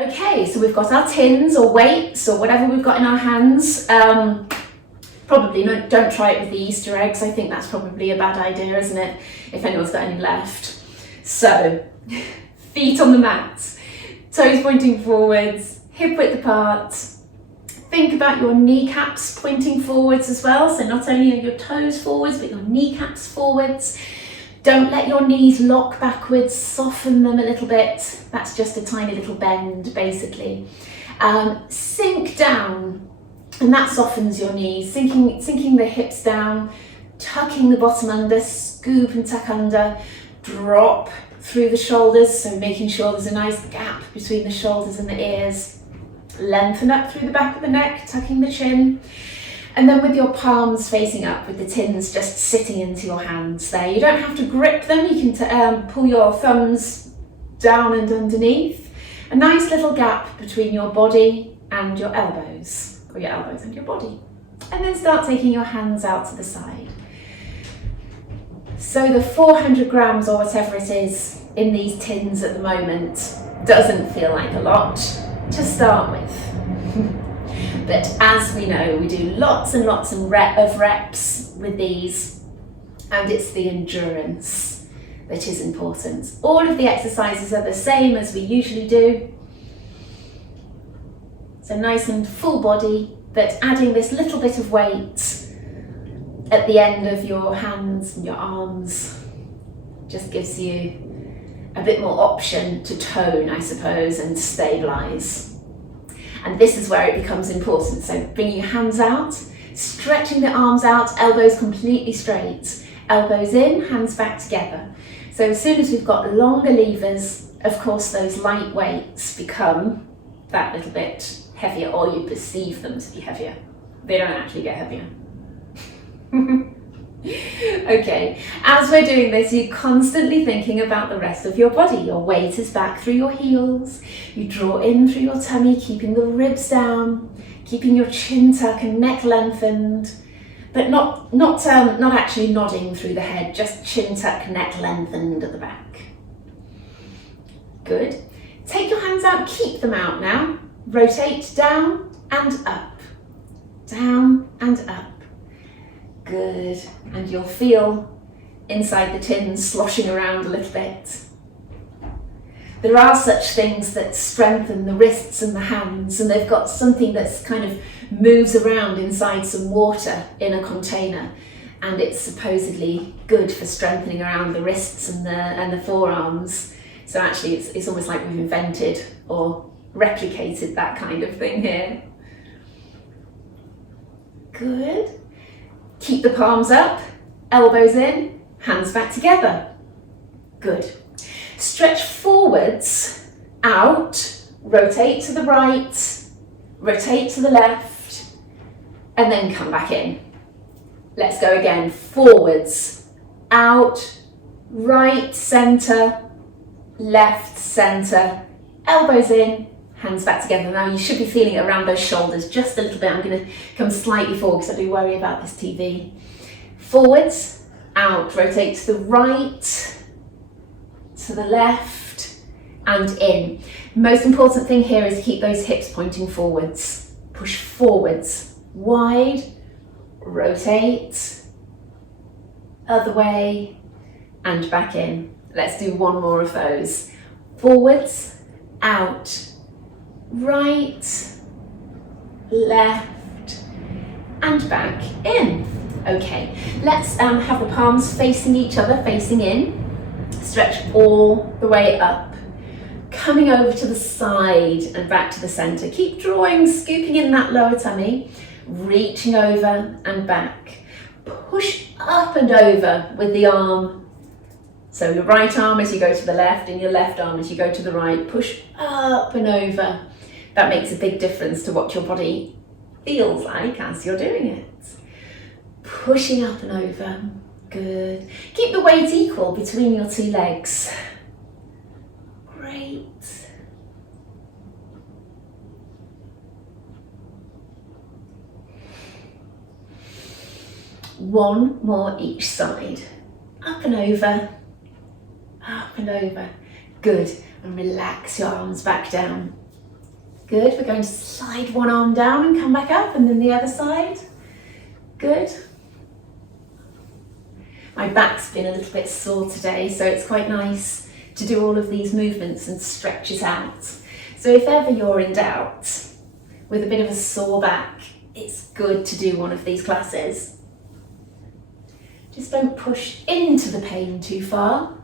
Okay, so we've got our tins or weights or whatever we've got in our hands. Probably don't try it with the Easter eggs. I think that's probably a bad idea, isn't it? If anyone's got any left. So, feet on the mat, toes pointing forwards, hip width apart. Think about your kneecaps pointing forwards as well. So not only are your toes forwards, but your kneecaps forwards. Don't let your knees lock backwards, soften them a little bit. That's just a tiny little bend, basically. Sink down, and that softens your knees, sinking the hips down, tucking the bottom under, scoop and tuck under, drop through the shoulders, so making sure there's a nice gap between the shoulders and the ears. Lengthen up through the back of the neck, tucking the chin. And then with your palms facing up, with the tins just sitting into your hands there. You don't have to grip them, you can pull your thumbs down and underneath. A nice little gap between your body and your elbows, or your elbows and your body. And then start taking your hands out to the side. So the 400 grams or whatever it is in these tins at the moment doesn't feel like a lot to start with. But as we know, we do lots and lots of reps with these, and it's the endurance that is important. All of the exercises are the same as we usually do. So nice and full body, but adding this little bit of weight at the end of your hands and your arms just gives you a bit more option to tone, I suppose, and stabilise. And this is where it becomes important. So bringing your hands out, stretching the arms out, elbows completely straight, elbows in, hands back together. So as soon as we've got longer levers, of course those light weights become that little bit heavier, or you perceive them to be heavier. They don't actually get heavier. Okay, as we're doing this, you're constantly thinking about the rest of your body. Your weight is back through your heels. You draw in through your tummy, keeping the ribs down, keeping your chin tuck and neck lengthened, but not actually nodding through the head, just chin tuck, neck lengthened at the back. Good. Take your hands out, keep them out now. Rotate down and up, down and up. Good, and you'll feel inside the tins sloshing around a little bit. There are such things that strengthen the wrists and the hands, and they've got something that's kind of moves around inside some water in a container, and it's supposedly good for strengthening around the wrists and the forearms. So actually it's almost like we've invented or replicated that kind of thing here. Good. Keep the palms up, elbows in, hands back together. Good. Stretch forwards, out, rotate to the right, rotate to the left, and then come back in. Let's go again. Forwards, out, right, centre, left, centre, elbows in, hands back together. Now you should be feeling it around those shoulders just a little bit. I'm going to come slightly forward because I do worry about this TV. Forwards, out, rotate to the right, to the left, and in. Most important thing here is to keep those hips pointing forwards. Push forwards, wide, rotate, other way, and back in. Let's do one more of those. Forwards, out, right, left, and back in. Okay, let's have the palms facing each other, facing in. Stretch all the way up, coming over to the side and back to the center. Keep drawing, scooping in that lower tummy, reaching over and back. Push up and over with the arm. So your right arm as you go to the left, and your left arm as you go to the right. Push up and over. That makes a big difference to what your body feels like as you're doing it. Pushing up and over. Good. Keep the weight equal between your two legs. Great. One more each side. Up and over. Up and over. Good. And relax your arms back down. Good, we're going to slide one arm down and come back up, and then the other side. Good. My back's been a little bit sore today, so it's quite nice to do all of these movements and stretches out. So if ever you're in doubt with a bit of a sore back, it's good to do one of these classes. Just don't push into the pain too far,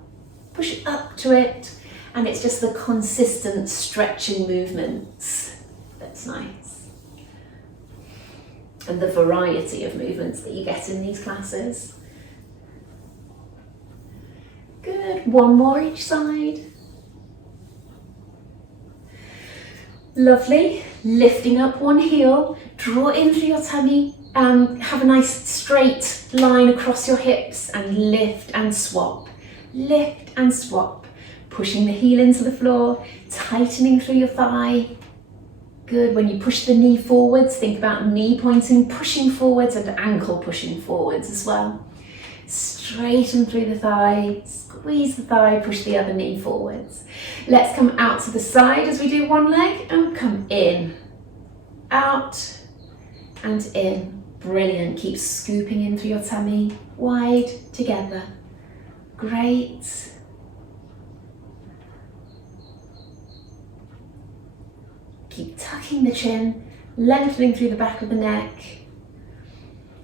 push up to it, and it's just the consistent stretching movements that's nice. And the variety of movements that you get in these classes. Good, one more each side. Lovely, lifting up one heel, draw in through your tummy, have a nice straight line across your hips and lift and swap. Lift and swap, pushing the heel into the floor, tightening through your thigh. Good, when you push the knee forwards, think about knee pointing, pushing forwards, and ankle pushing forwards as well. Straighten through the thigh, squeeze the thigh, push the other knee forwards. Let's come out to the side as we do one leg and come in, out and in. Brilliant, keep scooping in through your tummy, wide together. Great. Keep tucking the chin, lengthening through the back of the neck.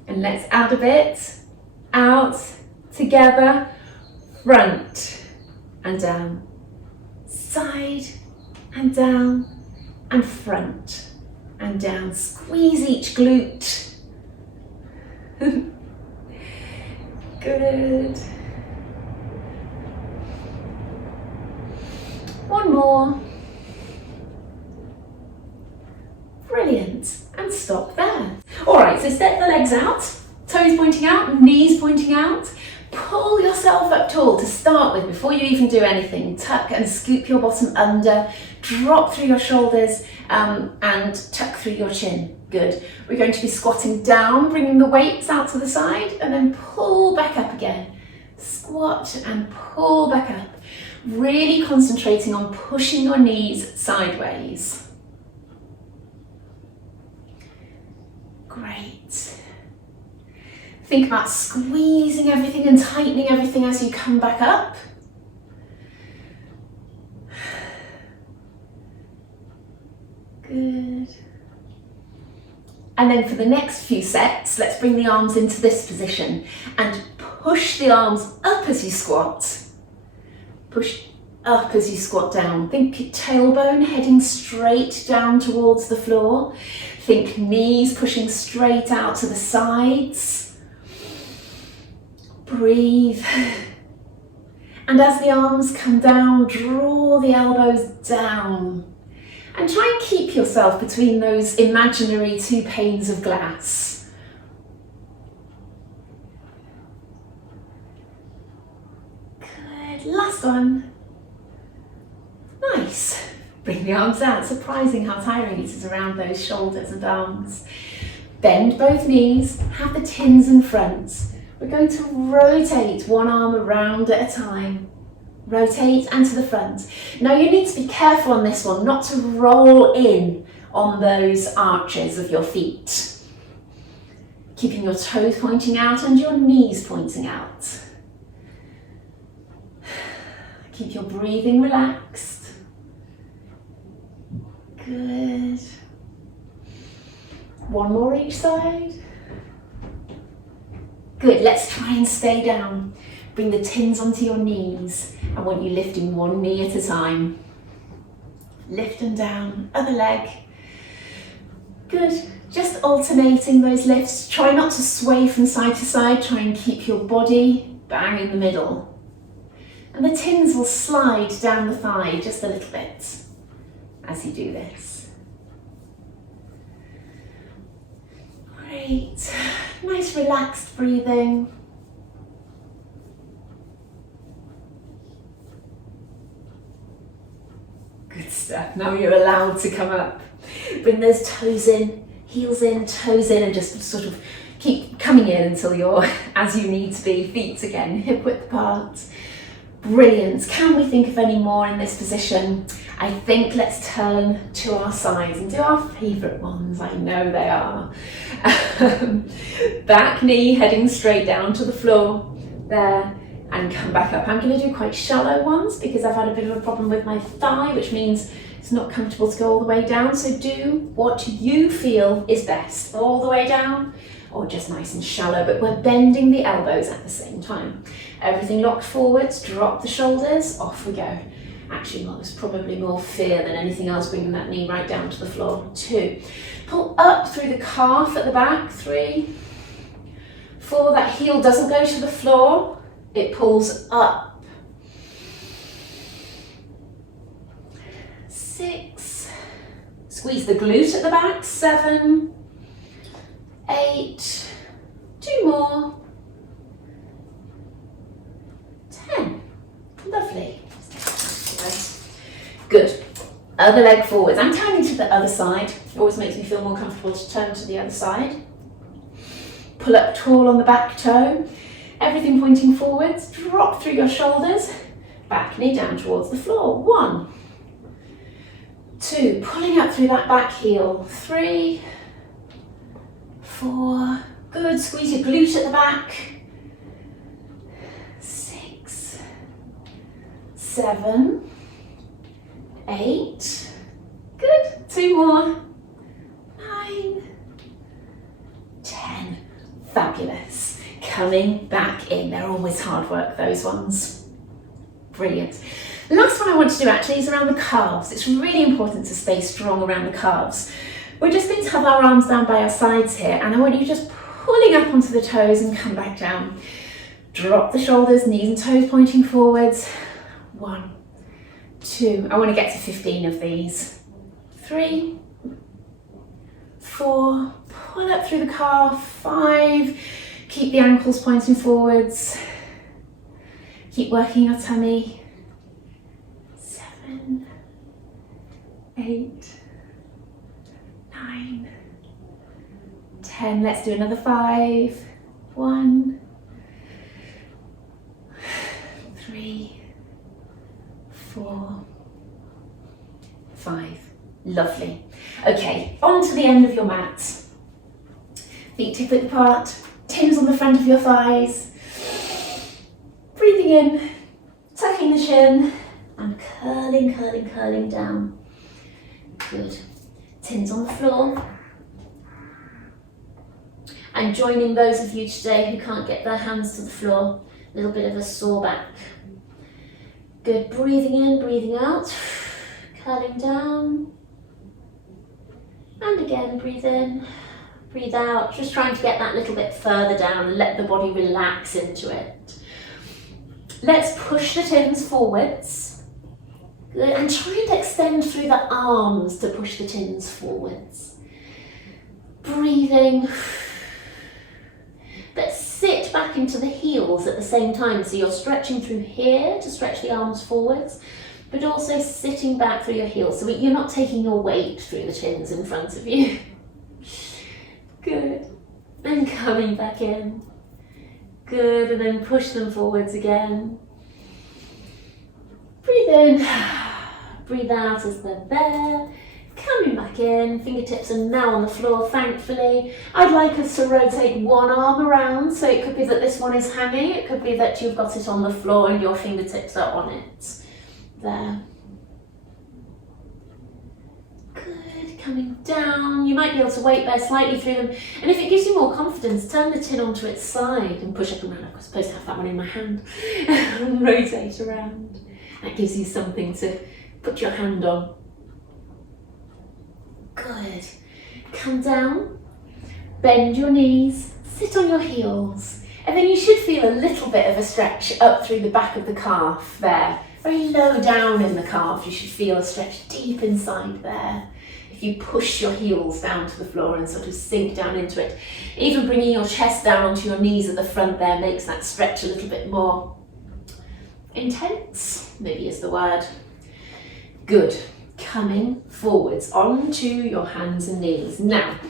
And let's add a bit. Out, together, front and down, side and down, and front and down. Squeeze each glute. Good. One more. Brilliant. And stop there. All right, so step the legs out. Toes pointing out, knees pointing out. Pull yourself up tall to start with before you even do anything. Tuck and scoop your bottom under, drop through your shoulders and tuck through your chin. Good. We're going to be squatting down, bringing the weights out to the side and then pull back up again. Squat and pull back up. Really concentrating on pushing your knees sideways. Great. Think about squeezing everything and tightening everything as you come back up. Good. And then for the next few sets, let's bring the arms into this position and push the arms up as you squat. Push up as you squat down. Think your tailbone heading straight down towards the floor. Think knees pushing straight out to the sides. Breathe. And as the arms come down, draw the elbows down. And try and keep yourself between those imaginary two panes of glass. Good, last one. Nice. Bring the arms out. Surprising how tiring it is around those shoulders and arms. Bend both knees, have the tins in front. We're going to rotate one arm around at a time. Rotate and to the front. Now you need to be careful on this one, not to roll in on those arches of your feet. Keeping your toes pointing out and your knees pointing out. Keep your breathing relaxed. Good. One more each side. Good, let's try and stay down. Bring the tins onto your knees. I want you lifting one knee at a time. Lift them down, other leg. Good, just alternating those lifts. Try not to sway from side to side. Try and keep your body bang in the middle. And the tins will slide down the thigh just a little bit as you do this. Great, nice relaxed breathing. Good stuff. Now you're allowed to come up. Bring those toes in, heels in, toes in, and just sort of keep coming in until you're as you need to be. Feet again, hip width apart. Brilliant. Can we think of any more in this position? I think let's turn to our sides and do our favourite ones. I know they are. Back knee heading straight down to the floor there, and come back up. I'm going to do quite shallow ones because I've had a bit of a problem with my thigh, which means it's not comfortable to go all the way down. So do what you feel is best, all the way down or just nice and shallow, but we're bending the elbows at the same time. Everything locked forwards, drop the shoulders, off we go. Actually, well, there's probably more fear than anything else bringing that knee right down to the floor. 2, pull up through the calf at the back. 3, 4, that heel doesn't go to the floor, it pulls up. 6, squeeze the glute at the back. 7, 8, 2 more. 10, lovely. Good. Other leg forwards. I'm turning to the other side. It always makes me feel more comfortable to turn to the other side. Pull up tall on the back toe. Everything pointing forwards. Drop through your shoulders. Back knee down towards the floor. 1, 2, pulling up through that back heel. 3, 4, good. Squeeze your glute at the back. 6, 7, 8, good. 2 more. 9, 10, fabulous. Coming back in. They're always hard work, those ones. Brilliant. The last one I want to do actually is around the calves. It's really important to stay strong around the calves. We're just going to have our arms down by our sides here, and I want you just pulling up onto the toes and come back down. Drop the shoulders, knees and toes pointing forwards. 1, 2, I want to get to 15 of these. 3, 4, pull up through the calf. 5, keep the ankles pointing forwards. Keep working your tummy. 7, 8, 9, 10. Let's do another 5. 1, 3, 4, 5. Lovely. Okay, on to the end of your mat. Feet hip width apart, tins on the front of your thighs. Breathing in, tucking the chin, and curling, curling, curling down. Good. Tins on the floor. And joining those of you today who can't get their hands to the floor, a little bit of a sore back. Good. Breathing in, breathing out, curling down. And again, breathe in, breathe out, just trying to get that little bit further down and let the body relax into it. Let's push the tins forwards. Good, and try and extend through the arms to push the tins forwards. Breathing. But sit back into the heels at the same time, so you're stretching through here to stretch the arms forwards, but also sitting back through your heels, so you're not taking your weight through the tins in front of you. Good. And coming back in. Good, and then push them forwards again. Breathe in, breathe out as they're there. Coming back in, fingertips are now on the floor, thankfully. I'd like us to rotate one arm around, so it could be that this one is hanging, it could be that you've got it on the floor and your fingertips are on it. There. Good, coming down. You might be able to weight bear slightly through them, and if it gives you more confidence, turn the tin onto its side and push up and around. I'm supposed to have that one in my hand and rotate around. That gives you something to put your hand on. Good. Come down, bend your knees, sit on your heels, and then you should feel a little bit of a stretch up through the back of the calf there. Very low down in the calf, you should feel a stretch deep inside there. If you push your heels down to the floor and sort of sink down into it, even bringing your chest down onto your knees at the front there makes that stretch a little bit more intense, maybe is the word. Good. Coming forwards onto your hands and knees. Now,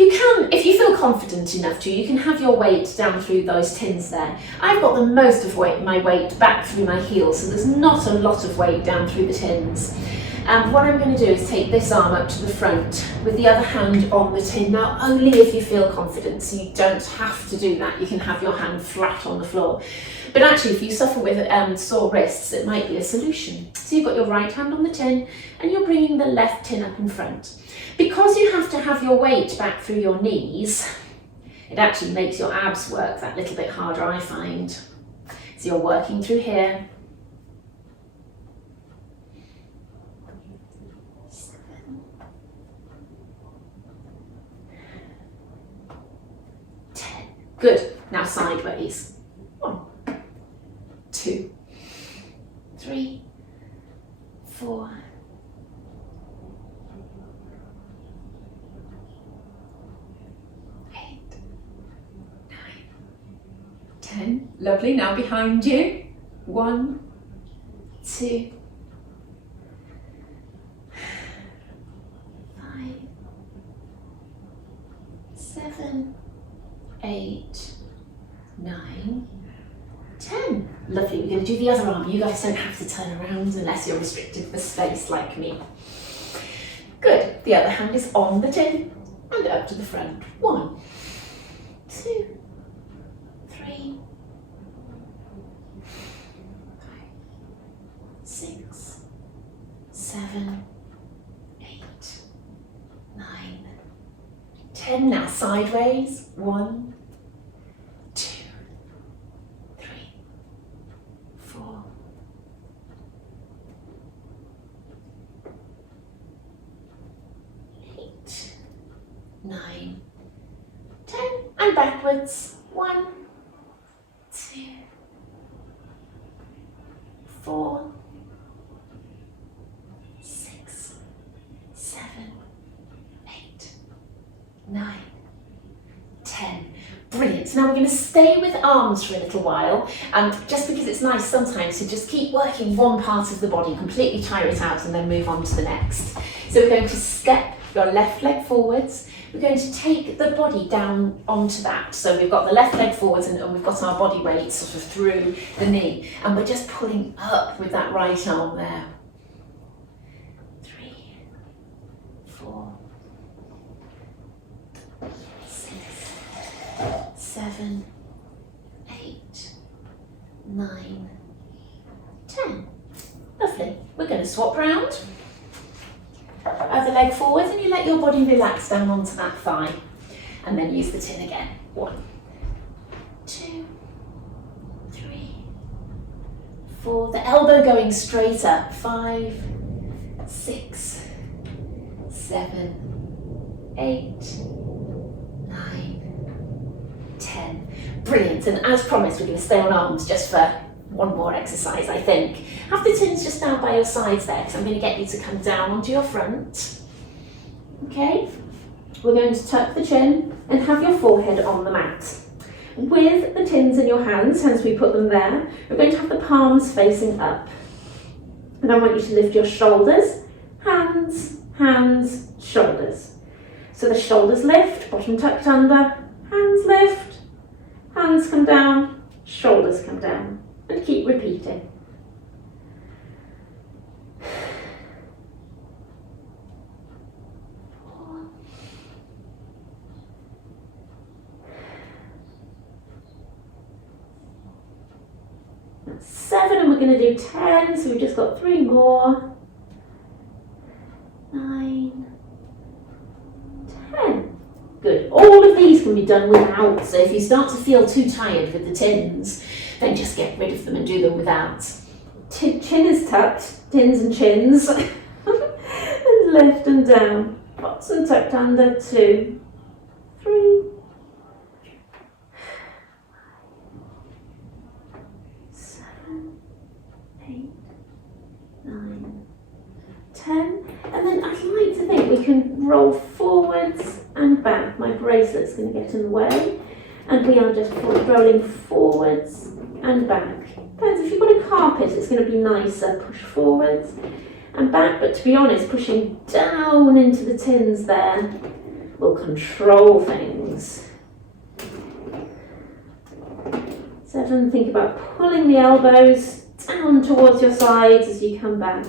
You can, if you feel confident enough to, you can have your weight down through those tins there. I've got the most of my weight back through my heels, so there's not a lot of weight down through the tins. And what I'm going to do is take this arm up to the front with the other hand on the tin. Now, only if you feel confident, so you don't have to do that. You can have your hand flat on the floor. But actually, if you suffer with sore wrists, it might be a solution. So you've got your right hand on the tin and you're bringing the left tin up in front. Because you have to have your weight back through your knees, it actually makes your abs work that little bit harder, I find. So you're working through here. 7, 10. Good. Now sideways. 1, 2, 3, 4, 10. Lovely. Now behind you. 1, 2, 5, 7, 8, 9, 10. Lovely. We're going to do the other arm. You guys don't have to turn around unless you're restricted for space like me. Good. The other hand is on the tin and up to the front. 1, 2, 3, 6, 7, 8, 9, 10. Now sideways. 1, 2, 3, 4, 8, 9, 10. And backwards. 1, 2, 4, 6, 7, 8, 9, 10. Brilliant. So now we're going to stay with arms for a little while, just because it's nice sometimes to just keep working one part of the body, completely tire it out and then move on to the next. So we're going to step your left leg forwards. We're going to take the body down onto that. So we've got the left leg forwards and we've got our body weight sort of through the knee. And we're just pulling up with that right arm there. 3, 4, 6, 7, 8, 9, 10. Lovely. We're going to swap round. Other leg forwards and you let your body relax down onto that thigh. And then use the tin again. 1, 2, 3, 4. The elbow going straight up. 5, 6, 7, 8, 9, 10. Brilliant. And as promised, we're going to stay on arms just for one more exercise, I think. Have the tins just down by your sides there, because I'm going to get you to come down onto your front. Okay? We're going to tuck the chin and have your forehead on the mat. With the tins in your hands, hence we put them there, we're going to have the palms facing up. And I want you to lift your shoulders, hands, hands, shoulders. So the shoulders lift, bottom tucked under, hands lift, hands come down, shoulders come down. And keep repeating. That's 7, and we're going to do 10, so we've just got 3 more. 9, 10. Good. All of these can be done without, so if you start to feel too tired with the tins, then just get rid of them and do them without. Chin is tucked, tins and chins, and lift and down. Pots and tucked under, 2, 3, 7, 8, 9, 10. And then I'd like to think we can roll forwards and back. My bracelet's going to get in the way. And we are just rolling forwards and back. Depends, if you've got a carpet, it's going to be nicer. Push forwards and back, but to be honest, pushing down into the tins there will control things. 7, think about pulling the elbows down towards your sides as you come back.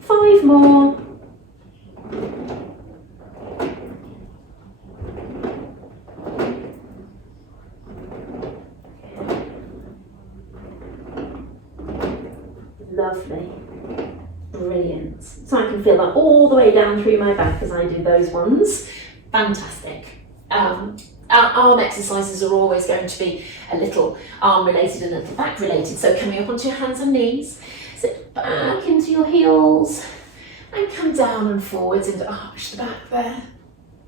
5 more. Lovely. Brilliant. So I can feel that all the way down through my back as I do those ones. Fantastic. Our arm exercises are always going to be a little arm related and a little back related. So coming up onto your hands and knees, sit back into your heels and come down and forwards and arch the back there.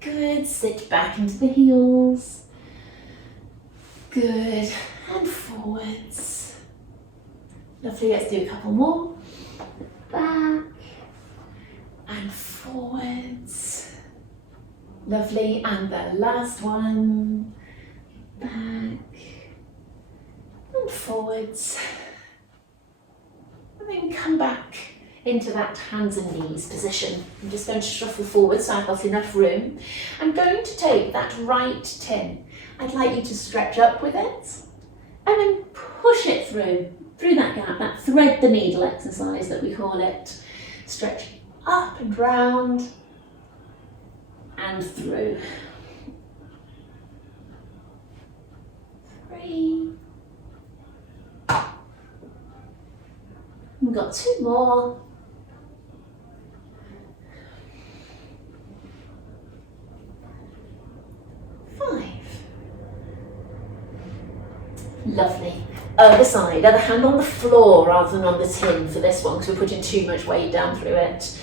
Good. Sit back into the heels. Good. And forwards. Lovely. Let's do a couple more. Back and forwards. Lovely. And the last one. Back and forwards. And then come back into that hands and knees position. I'm just going to shuffle forward so I've got enough room. I'm going to take that right tin. I'd like you to stretch up with it and then push it through that gap, that thread the needle exercise that we call it. Stretch up and round and through. 3. We've got 2 more. 5. Lovely. Other side, other hand on the floor rather than on the tin for this one because we're putting too much weight down through it.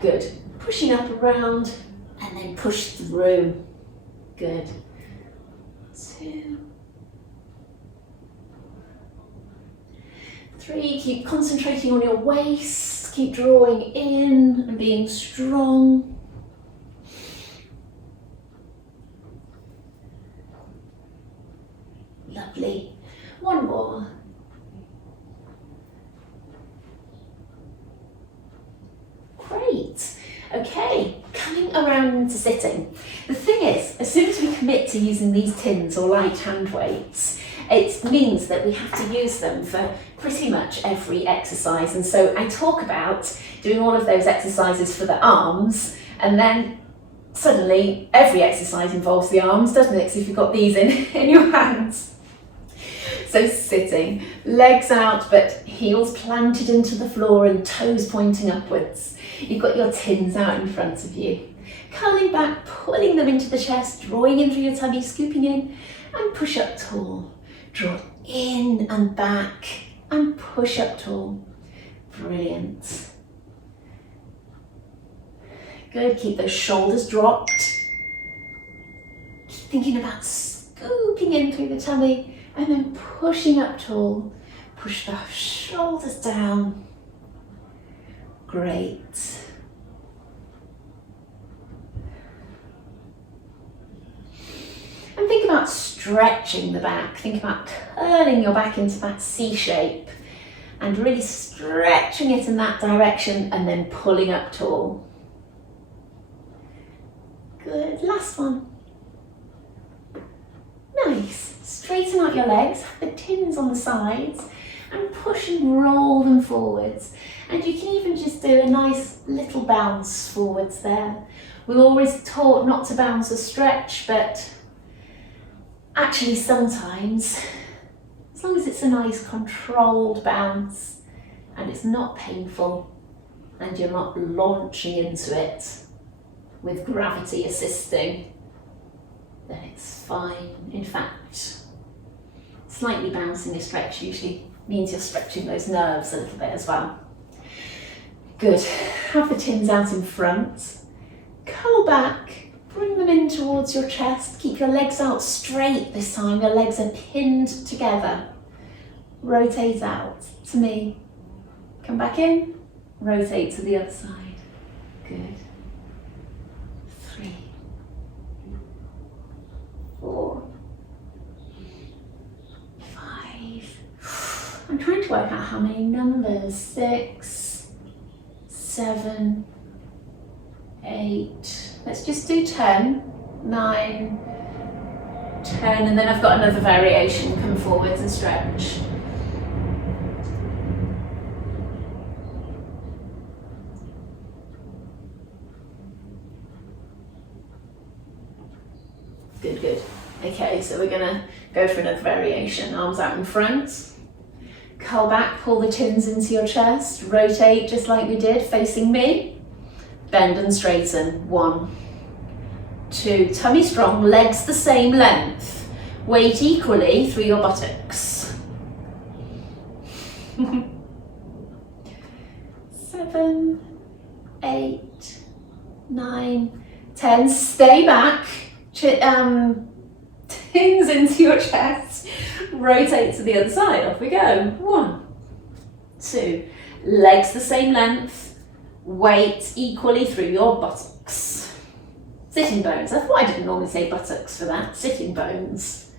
Good. Pushing up around and then push through. Good. 2. 3, keep concentrating on your waist, keep drawing in and being strong. 1 more. Great. Okay, coming around into sitting. The thing is, as soon as we commit to using these tins or light hand weights, it means that we have to use them for pretty much every exercise. And so I talk about doing all of those exercises for the arms, and then suddenly every exercise involves the arms, doesn't it? Because if you've got these in your hands. So sitting, legs out but heels planted into the floor and toes pointing upwards. You've got your tins out in front of you. Coming back, pulling them into the chest, drawing in through your tummy, scooping in and push up tall. Draw in and back and push up tall. Brilliant. Good, keep those shoulders dropped. Keep thinking about scooping in through the tummy and then pushing up tall. Push the shoulders down. Great. And think about stretching the back. Think about curling your back into that C shape and really stretching it in that direction and then pulling up tall. Good, last one. Nice. Straighten out your legs, have the tins on the sides and push and roll them forwards. And you can even just do a nice little bounce forwards there. We're always taught not to bounce or stretch, but actually sometimes, as long as it's a nice controlled bounce and it's not painful and you're not launching into it with gravity assisting, then it's fine. In fact, slightly bouncing a stretch usually means you're stretching those nerves a little bit as well. Good. Have the tins out in front. Curl back. Bring them in towards your chest. Keep your legs out straight this time. Your legs are pinned together. Rotate out to me. Come back in. Rotate to the other side. Good. 3, 4, 5. I'm trying to work out how many numbers. 6, 7, 8. Let's just do 10, 9, 10, and then I've got another variation. Come forwards and stretch. Good, good. Okay, so we're gonna go for another variation. Arms out in front. Curl back, pull the chins into your chest. Rotate just like we did, facing me. Bend and straighten. 1, 2. Tummy strong, legs the same length. Weight equally through your buttocks. 7, 8, 9, 10. Stay back. Tins into your chest. Rotate to the other side. Off we go. 1, 2. Legs the same length. Weight equally through your buttocks. Sitting bones. I thought I didn't normally say buttocks for that. Sitting bones.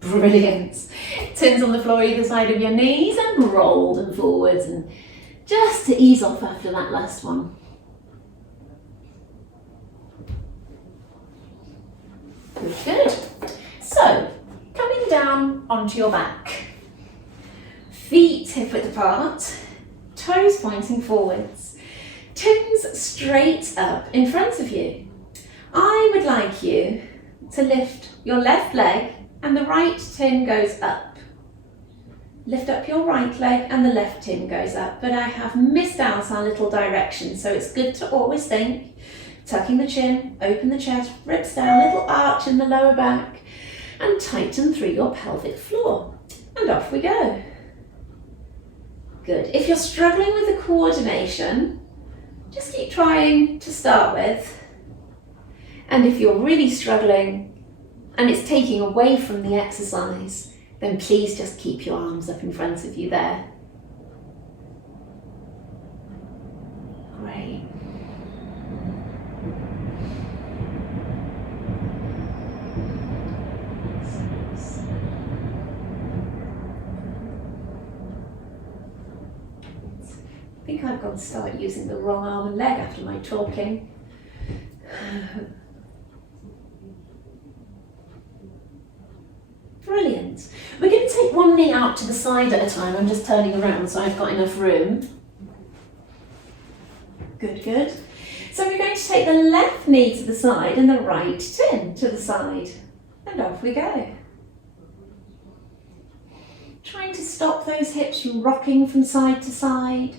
Brilliant. Tins on the floor either side of your knees and roll them forwards, and just to ease off after that last one. Good, good. So, coming down onto your back. Feet hip width apart, toes pointing forwards, tins straight up in front of you. I would like you to lift your left leg and the right tin goes up. Lift up your right leg and the left tin goes up, but I have missed out our little direction, so it's good to always think, tucking the chin, open the chest, ribs down, little arch in the lower back, and tighten through your pelvic floor. And off we go. Good. If you're struggling with the coordination, just keep trying to start with. And if you're really struggling and it's taking away from the exercise, then please just keep your arms up in front of you there. Great. I think I've got to start using the wrong arm and leg after my talking. Brilliant. We're going to take one knee out to the side at a time. I'm just turning around so I've got enough room. Good, good. So we're going to take the left knee to the side and the right tin to the side. And off we go. Trying to stop those hips from rocking from side to side.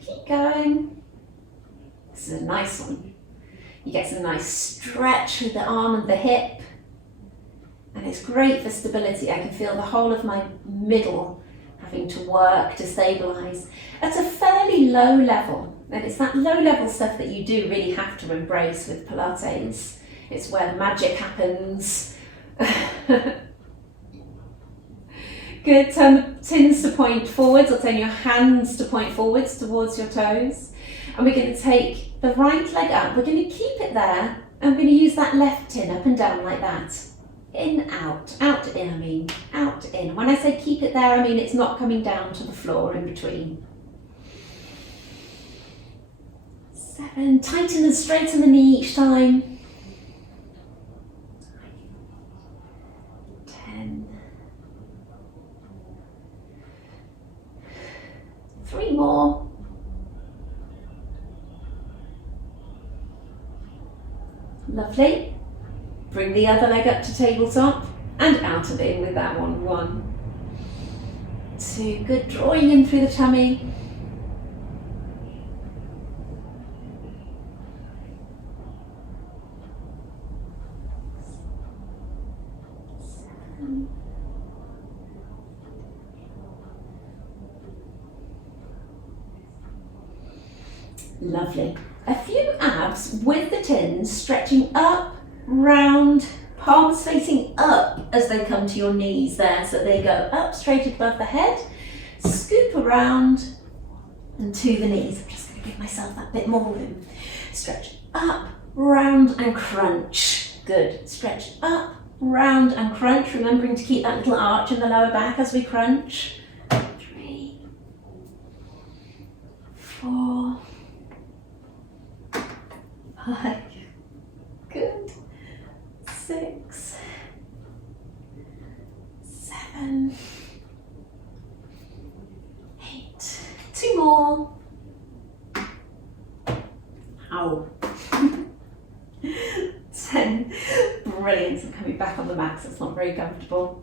Keep going. This is a nice one. You get some nice stretch with the arm and the hip, and it's great for stability. I can feel the whole of my middle having to work to stabilise at a fairly low level, and it's that low level stuff that you do really have to embrace with Pilates. It's where the magic happens. Good, turn the tins to point forwards, or turn your hands to point forwards towards your toes. And we're going to take the right leg up, we're going to keep it there, and we're going to use that left tin up and down like that. In, out, out, in, I mean, out, in. When I say keep it there, I mean it's not coming down to the floor in between. 7, tighten and straighten the knee each time. 10. 3 more. Lovely. Bring the other leg up to tabletop and out of in with that one. 1, 2, good, drawing in through the tummy. 7. Lovely. A few abs with the tins, stretching up, round, palms facing up as they come to your knees there, so they go up straight above the head, scoop around and to the knees. I'm just going to give myself that bit more room. Stretch up, round and crunch. Good. Stretch up, round and crunch, remembering to keep that little arch in the lower back as we crunch. 3, 4, 5, good, 6, 7, 8, 2 more. Ow. 10. Brilliant. I'm coming back on the mat, so it's not very comfortable.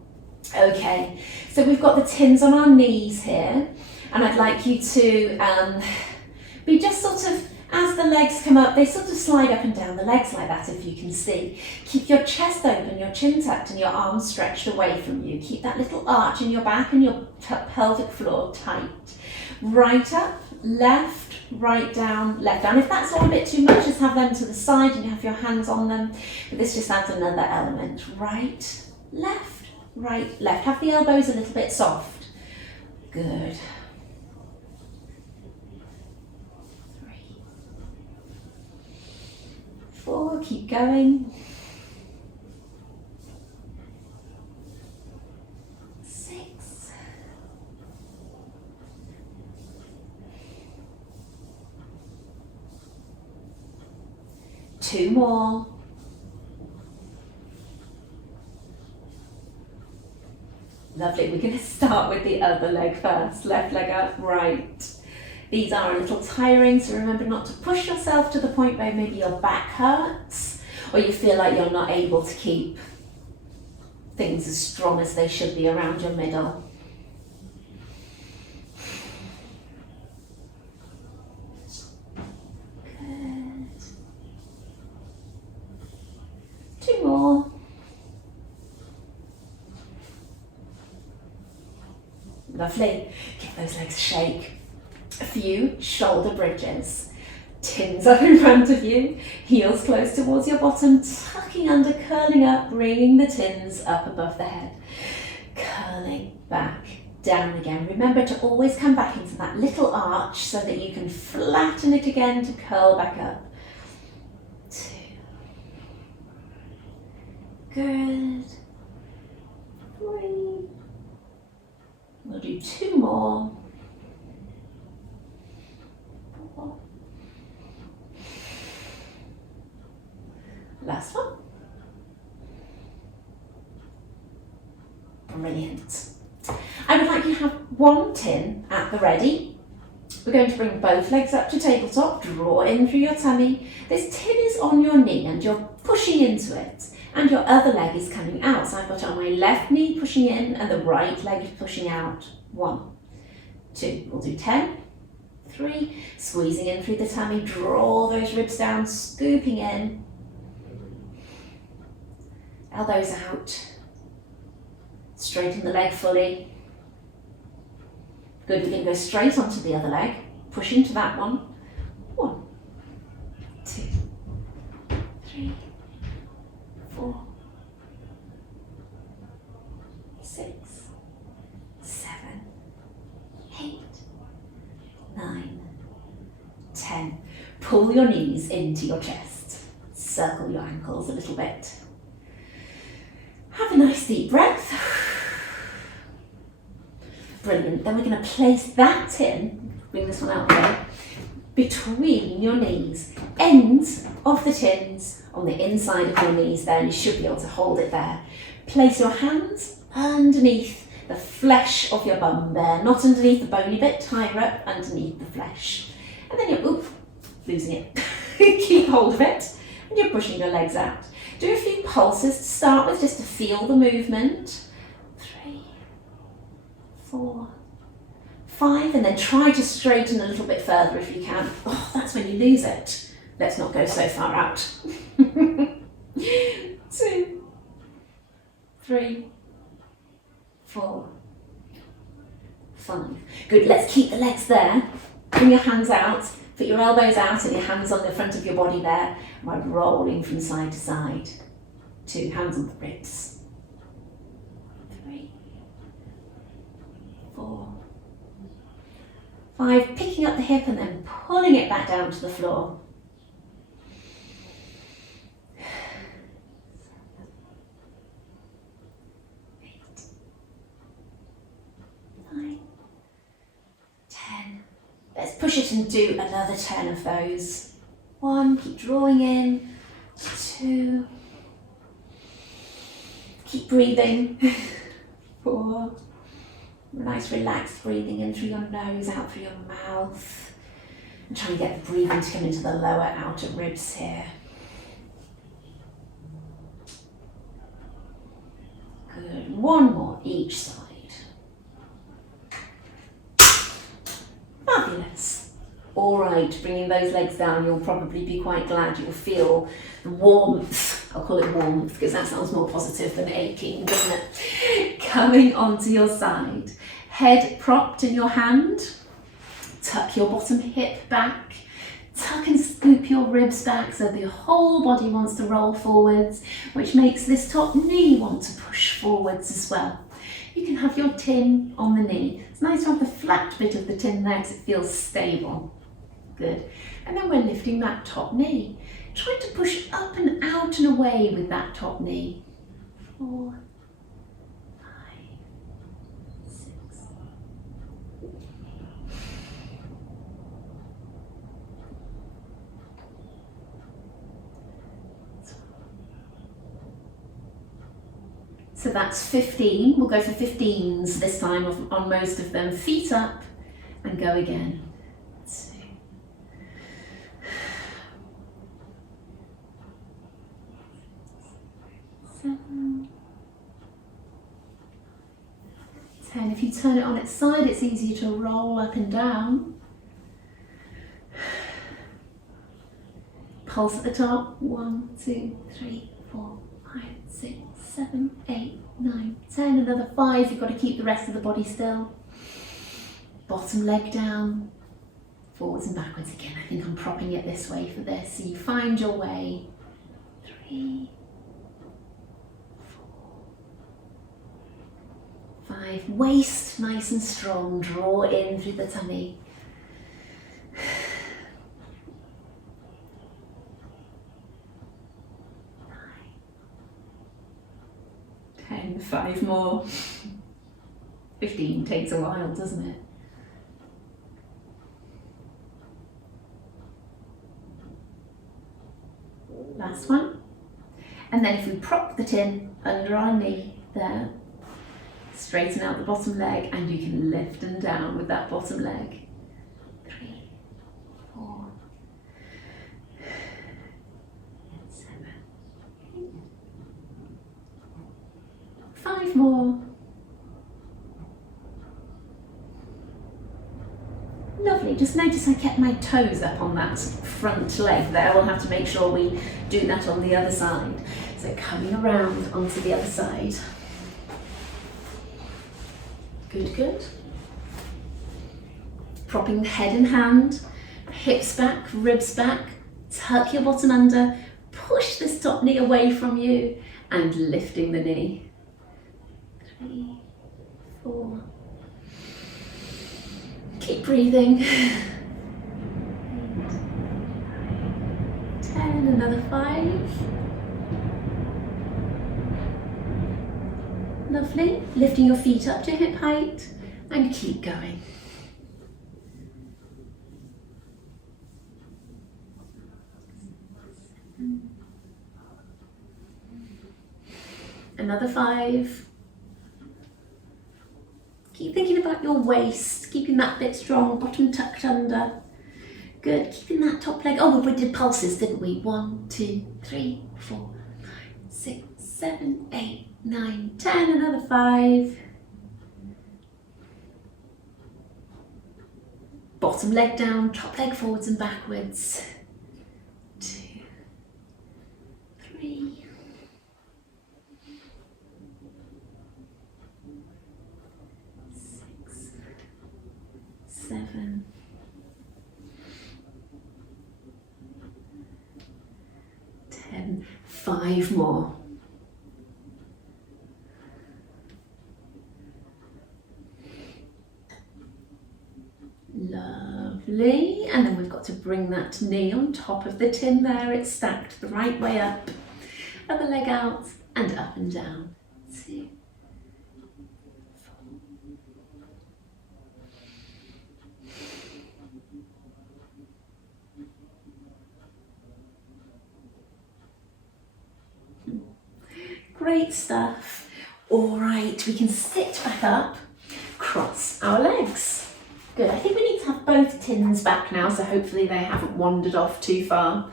Okay, so we've got the tins on our knees here, and I'd like you to be just sort of, as the legs come up, they sort of slide up and down the legs like that, if you can see. Keep your chest open, your chin tucked, and your arms stretched away from you. Keep that little arch in your back and your pelvic floor tight. Right up, left, right down, left down. If that's all a bit too much, just have them to the side and you have your hands on them. But this just adds another element. Right, left, right, left. Have the elbows a little bit soft. Good. 3, 4, keep going. 6, 2 more. Lovely. We're going to start with the other leg first. Left leg up, right. These are a little tiring, so remember not to push yourself to the point where maybe your back hurts or you feel like you're not able to keep things as strong as they should be around your middle. Good. 2 more. Lovely. Give those legs a shake. A few shoulder bridges. Tins up in front of you, heels close towards your bottom, tucking under, curling up, bringing the tins up above the head. Curling back, down again. Remember to always come back into that little arch so that you can flatten it again to curl back up. 2. Good. 3. We'll do 2 more. 4. Last one. Brilliant. I would like you to have 1 tin at the ready. We're going to bring both legs up to tabletop, draw in through your tummy. This tin is on your knee and you're pushing into it, and your other leg is coming out. So I've got it on my left knee pushing in and the right leg is pushing out. 1, 2, we'll do 10, 3, squeezing in through the tummy, draw those ribs down, scooping in, elbows out, straighten the leg fully. Good, we're going to go straight onto the other leg, push into that one. 1, 2, 3, 4, 6, 7, 8, 9, 10. Pull your knees into your chest. Circle your ankles a little bit. Have a nice deep breath. Brilliant. Then we're going to place that tin, bring this one out here, between your knees. Ends of the tins on the inside of your knees there, and you should be able to hold it there. Place your hands underneath the flesh of your bum there, not underneath the bony bit, higher up underneath the flesh. And then you're, losing it. Keep hold of it, and you're pushing your legs out. Do a few pulses to start with, just to feel the movement. 3, 4, 5, and then try to straighten a little bit further if you can. Oh, that's when you lose it. Let's not go so far out. 2, 3, 4, 5. Good, let's keep the legs there. Bring your hands out, put your elbows out and your hands on the front of your body there. We're rolling from side to side. 2, hands on the ribs. 3, 4, 5, picking up the hip and then pulling it back down to the floor. 8, 9, 10. Let's push it and do another 10 of those. 1, keep drawing in. 2, keep breathing. 4, nice relaxed breathing in through your nose, out through your mouth. And try and get the breathing to come into the lower outer ribs here. Good, 1 more each side. Fabulous. All right, bringing those legs down, you'll probably be quite glad you'll feel the warmth. I'll call it warmth because that sounds more positive than aching, doesn't it? Coming onto your side. Head propped in your hand. Tuck your bottom hip back. Tuck and scoop your ribs back so the whole body wants to roll forwards, which makes this top knee want to push forwards as well. You can have your tin on the knee. It's nice to have the flat bit of the tin there because it feels stable. Good. And then we're lifting that top knee. Try to push up and out and away with that top knee. 4, 5, 6. So that's 15. We'll go for 15s this time on most of them. Feet up and go again. 2, 7, 10. If you turn it on its side, it's easier to roll up and down. Pulse at the top. 1, 2, 3, 4, 5, 6, 7, 8, 9, 10. Another 5. You've got to keep the rest of the body still. Bottom leg down. Forwards and backwards again. I think I'm propping it this way for this. So you find your way. 3, 4, 5. Waist nice and strong. Draw in through the tummy. 10, 5 more. 15 takes a while, doesn't it? Last one. And then if we prop the tin under our knee there, straighten out the bottom leg and you can lift and down with that bottom leg. 3, 4, 7, 8. 5 more. Lovely, just notice I kept my toes up on that front leg there. We'll have to make sure we do that on the other side. So coming around onto the other side. Good, good. Propping the head in hand, hips back, ribs back, tuck your bottom under, push this top knee away from you and lifting the knee. 3, 4. Keep breathing. 8, 10, another 5. Lovely. Lifting your feet up to hip height and keep going. Another 5. Keep thinking about your waist, keeping that bit strong, bottom tucked under. Good, keeping that top leg. Oh, we did pulses, didn't we? 1, 2, 3, 4, 5, 6, 7, 8, 9, 10. Another 5. Bottom leg down, top leg forwards and backwards. 2, 3. 6, 7. 10. 5 more. Lovely. And then we've got to bring that knee on top of the tin there. It's stacked the right way up. Other leg out and up and down. 2, 4. Great stuff. All right, we can sit back up, cross our legs. Good, I think we need to have both tins back now, so hopefully they haven't wandered off too far.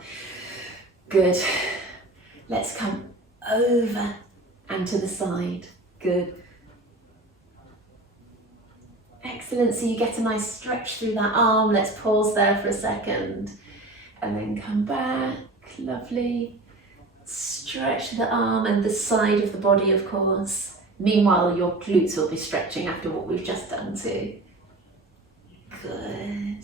Good. Let's come over and to the side. Good. Excellent, so you get a nice stretch through that arm. Let's pause there for a second and then come back. Lovely. Stretch the arm and the side of the body, of course. Meanwhile, your glutes will be stretching after what we've just done too. Good.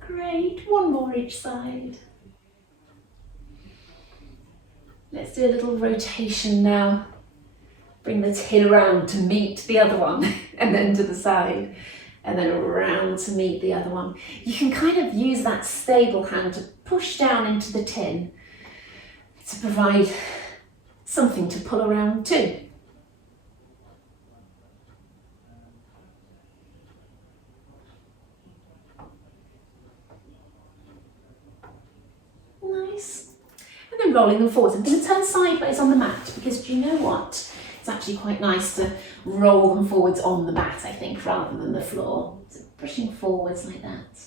Great, one more each side. Let's do a little rotation now. Bring the tin around to meet the other one and then to the side and then around to meet the other one. You can kind of use that stable hand to push down into the tin to provide something to pull around too. Nice. And then rolling them forwards. I'm going to turn sideways on the mat because do you know what? It's actually quite nice to roll them forwards on the mat, I think, rather than the floor. So pushing forwards like that.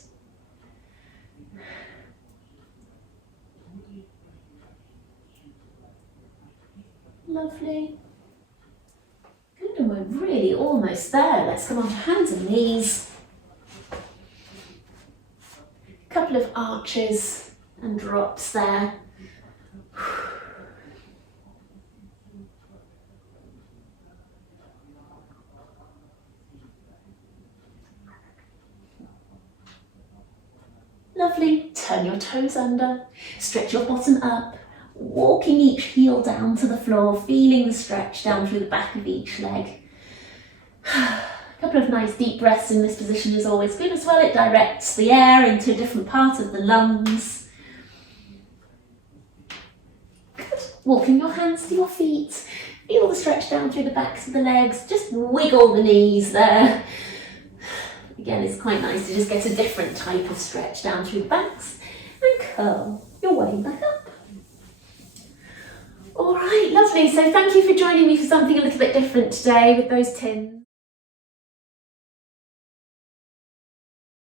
Lovely. Good, and we're really almost there. Let's come on to hands and knees. A couple of arches and drops there. Lovely, turn your toes under, stretch your bottom up, walking each heel down to the floor, feeling the stretch down through the back of each leg. A couple of nice deep breaths in this position is always good as well. It directs the air into a different part of the lungs. Good. Walking your hands to your feet, feel the stretch down through the backs of the legs, just wiggle the knees there. Again, it's quite nice to just get a different type of stretch down through the backs and curl your way back up. All right, lovely. So thank you for joining me for something a little bit different today with those tins.